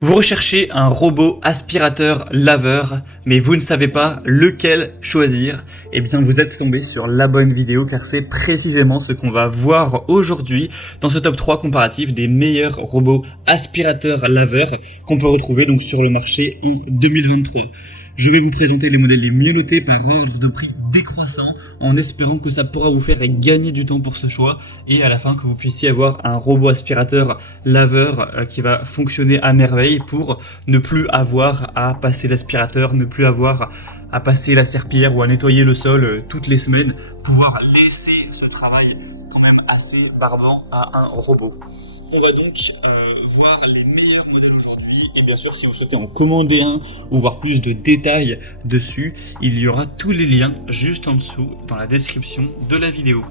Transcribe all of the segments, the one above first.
Vous recherchez un robot aspirateur laveur, mais vous ne savez pas lequel choisir. Eh bien, vous êtes tombé sur la bonne vidéo car c'est précisément ce qu'on va voir aujourd'hui dans ce top 3 comparatif des meilleurs robots aspirateurs laveurs qu'on peut retrouver donc sur le marché en 2023. Je vais vous présenter les modèles les mieux notés par ordre de prix décroissant en espérant que ça pourra vous faire gagner du temps pour ce choix et à la fin que vous puissiez avoir un robot aspirateur laveur qui va fonctionner à merveille pour ne plus avoir à passer l'aspirateur, ne plus avoir à passer la serpillière ou à nettoyer le sol toutes les semaines, pouvoir laisser ce travail quand même assez barbant à un robot. On va donc voir les meilleurs modèles aujourd'hui et bien sûr si vous souhaitez en commander un ou voir plus de détails dessus, il y aura tous les liens juste en dessous dans la description de la vidéo.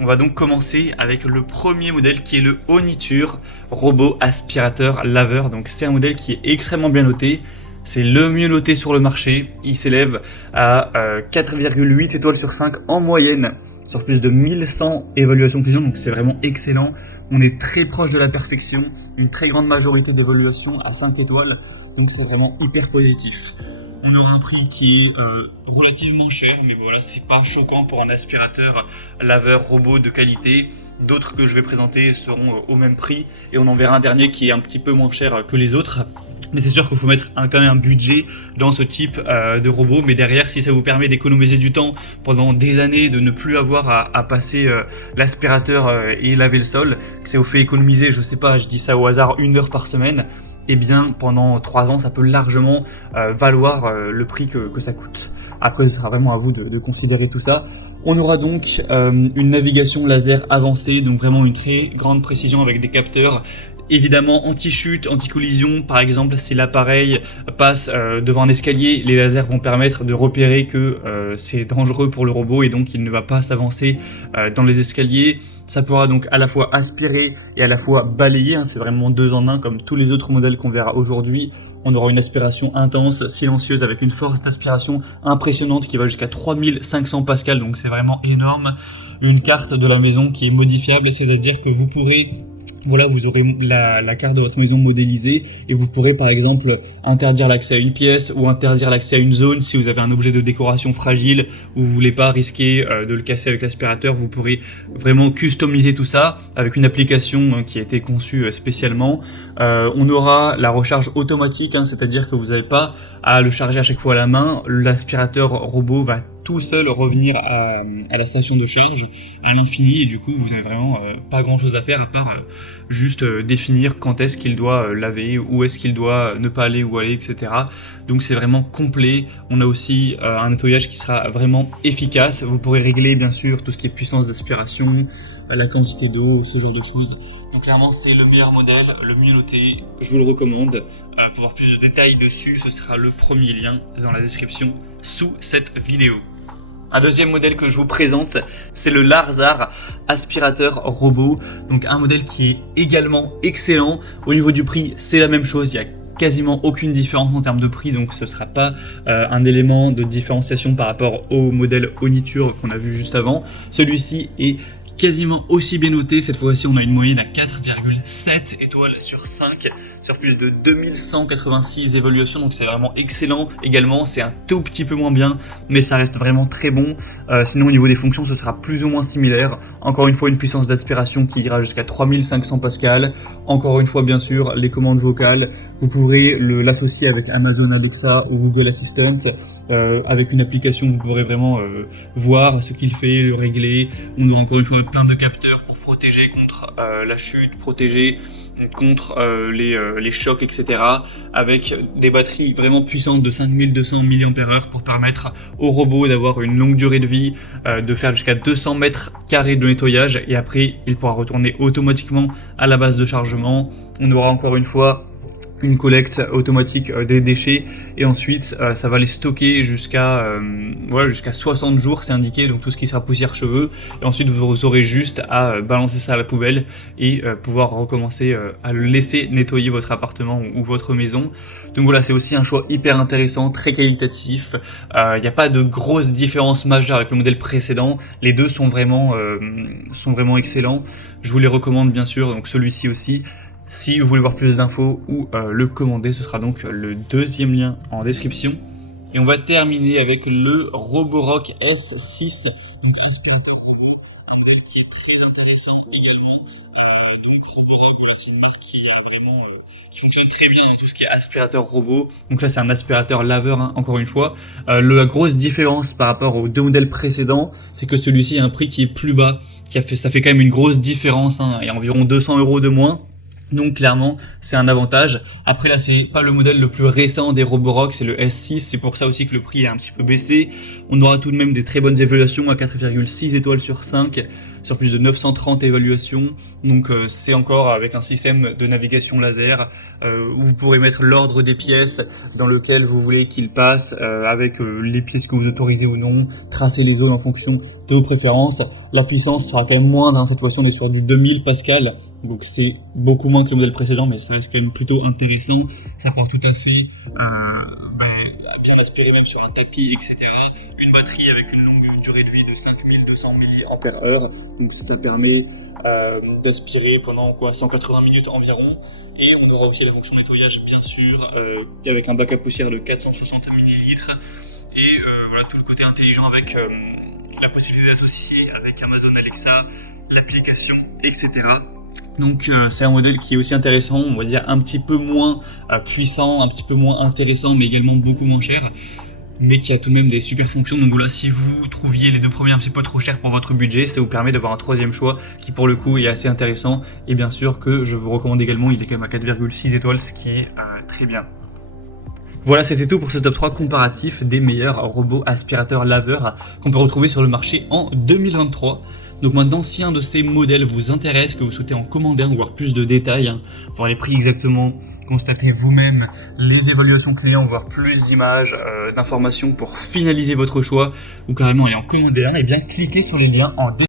On va donc commencer avec le premier modèle qui est le Oniture robot aspirateur laveur. Donc c'est un modèle qui est extrêmement bien noté. C'est le mieux noté sur le marché. Il s'élève à 4,8 étoiles sur 5 en moyenne sur plus de 1100 évaluations clients, donc c'est vraiment excellent. On est très proche de la perfection, une très grande majorité d'évaluations à 5 étoiles, donc c'est vraiment hyper positif. On aura un prix qui est relativement cher, mais voilà, c'est pas choquant pour un aspirateur laveur robot de qualité. D'autres que je vais présenter seront au même prix, et on en verra un dernier qui est un petit peu moins cher que les autres. Mais c'est sûr qu'il faut mettre quand même un budget dans ce type de robot. Mais derrière, si ça vous permet d'économiser du temps pendant des années, de ne plus avoir à passer l'aspirateur et laver le sol, que ça vous fait économiser, je sais pas, je dis ça au hasard, 1 heure par semaine, eh bien pendant 3 ans, ça peut largement valoir le prix que ça coûte. Après, ce sera vraiment à vous de considérer tout ça. On aura donc une navigation laser avancée, donc vraiment une très grande précision avec des capteurs. Évidemment anti-chute, anti-collision, par exemple si l'appareil passe devant un escalier, les lasers vont permettre de repérer que c'est dangereux pour le robot et donc il ne va pas s'avancer dans les escaliers. Ça pourra donc à la fois aspirer et à la fois balayer, c'est vraiment 2 en 1 comme tous les autres modèles qu'on verra aujourd'hui. On aura une aspiration intense, silencieuse avec une force d'aspiration impressionnante qui va jusqu'à 3500 pascal, donc c'est vraiment énorme. Une carte de la maison qui est modifiable, c'est-à-dire que vous pourrez... Voilà, vous aurez la carte de votre maison modélisée et vous pourrez par exemple interdire l'accès à une pièce ou interdire l'accès à une zone si vous avez un objet de décoration fragile ou vous voulez pas risquer de le casser avec l'aspirateur. Vous pourrez vraiment customiser tout ça avec une application qui a été conçue spécialement. On aura la recharge automatique, c'est-à-dire que vous n'avez pas à le charger à chaque fois à la main. L'aspirateur robot va tout seul revenir à la station de charge à l'infini et du coup vous n'avez vraiment pas grand chose à faire à part juste définir quand est-ce qu'il doit laver, où est-ce qu'il doit ne pas aller, où aller, etc. Donc c'est vraiment complet. On a aussi un nettoyage qui sera vraiment efficace. Vous pourrez régler bien sûr tout ce qui est puissance d'aspiration, la quantité d'eau, ce genre de choses. Donc clairement c'est le meilleur modèle, le mieux noté, je vous le recommande. Pour avoir plus de détails dessus, ce sera le premier lien dans la description sous cette vidéo. Un deuxième modèle que je vous présente, c'est le Larzar aspirateur robot. Donc un modèle qui est également excellent. Au niveau du prix, c'est la même chose. Il y a quasiment aucune différence en termes de prix, donc ce ne sera pas un élément de différenciation par rapport au modèle Oniture qu'on a vu juste avant. Celui-ci est quasiment aussi bien noté. Cette fois-ci, on a une moyenne à 4,7 étoiles sur 5 sur plus de 2186 évaluations, donc c'est vraiment excellent. Également, c'est un tout petit peu moins bien, mais ça reste vraiment très bon. Sinon, au niveau des fonctions, ce sera plus ou moins similaire. Encore une fois, une puissance d'aspiration qui ira jusqu'à 3500 pascal. Encore une fois, bien sûr, les commandes vocales. Vous pourrez l'associer avec Amazon Alexa ou Google Assistant. Avec une application, vous pourrez vraiment voir ce qu'il fait, le régler. On aura encore une fois plein de capteurs pour protéger contre la chute, protéger contre les chocs, etc. avec des batteries vraiment puissantes de 5200 mAh pour permettre au robot d'avoir une longue durée de vie, de faire jusqu'à 200 mètres carrés de nettoyage et après il pourra retourner automatiquement à la base de chargement. On aura encore une fois une collecte automatique des déchets et ensuite ça va les stocker jusqu'à 60 jours, c'est indiqué, donc tout ce qui sera poussière, cheveux, et ensuite vous aurez juste à balancer ça à la poubelle et pouvoir recommencer à le laisser nettoyer votre appartement ou votre maison. Donc voilà, c'est aussi un choix hyper intéressant, très qualitatif. Il n'y a pas de grosse différence majeure avec le modèle précédent, les deux sont vraiment excellents. Je vous les recommande bien sûr, donc celui-ci aussi. Si vous voulez voir plus d'infos ou le commander, ce sera donc le deuxième lien en description. Et on va terminer avec le Roborock S6, donc aspirateur robot, un modèle qui est très intéressant également. Donc Roborock, voilà, c'est une marque qui a vraiment qui fonctionne très bien dans tout ce qui est aspirateur robot. Donc là c'est un aspirateur laveur, hein, encore une fois. La grosse différence par rapport aux deux modèles précédents, c'est que celui-ci a un prix qui est plus bas, ça fait quand même une grosse différence, hein, et environ 200 € de moins. Donc clairement, c'est un avantage. Après là, c'est pas le modèle le plus récent des Roborock, c'est le S6. C'est pour ça aussi que le prix est un petit peu baissé. On aura tout de même des très bonnes évaluations à 4,6 étoiles sur 5, sur plus de 930 évaluations. Donc c'est encore avec un système de navigation laser où vous pourrez mettre l'ordre des pièces dans lequel vous voulez qu'il passe, avec les pièces que vous autorisez ou non, tracer les zones en fonction de vos préférences. La puissance sera quand même moindre, hein. Cette fois-ci on est sur du 2000 Pascal. Donc c'est beaucoup moins que le modèle précédent, mais ça reste quand même plutôt intéressant. Ça pourra tout à fait bien aspirer même sur un tapis, etc. Une batterie avec une longue durée de vie de 5200 mAh. Donc ça permet d'aspirer pendant 180 minutes environ. Et on aura aussi la fonction nettoyage, bien sûr, avec un bac à poussière de 460 ml. Et voilà, tout le côté intelligent avec la possibilité d'associer avec Amazon Alexa, l'application, etc. Donc c'est un modèle qui est aussi intéressant, on va dire un petit peu moins puissant, un petit peu moins intéressant, mais également beaucoup moins cher, mais qui a tout de même des super fonctions. Donc voilà, si vous trouviez les deux premiers un petit peu trop chers pour votre budget, ça vous permet d'avoir un troisième choix qui pour le coup est assez intéressant, et bien sûr que je vous recommande également. Il est quand même à 4,6 étoiles, ce qui est très bien. Voilà, c'était tout pour ce top 3 comparatif des meilleurs robots aspirateurs laveurs qu'on peut retrouver sur le marché en 2023. Donc maintenant, si un de ces modèles vous intéresse, que vous souhaitez en commander un ou voir plus de détails, hein, voir les prix exactement, constater vous-même les évaluations clients, voir plus d'images, d'informations pour finaliser votre choix, ou carrément aller en commander un, et bien cliquez sur les liens en description.